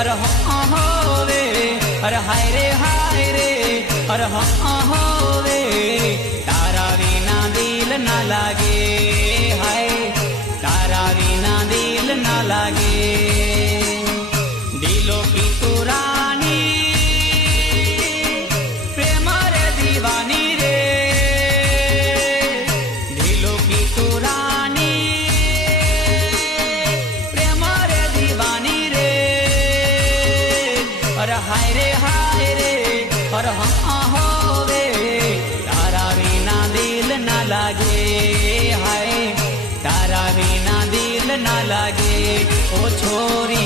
अरे होवे अरे हाय रे अरे होवे तारा विना दिल ना लागे हाय तारा विना दिल ना लागे दिलो की तू रानी प्रेम रे दीवानी रे दिलो की तू रानी प्रेम रे दीवानी रे अरे हाय रे अरे होवे तारा विना दिल ना लागे हाय तारा विना दिल ना लागे ओ छोरी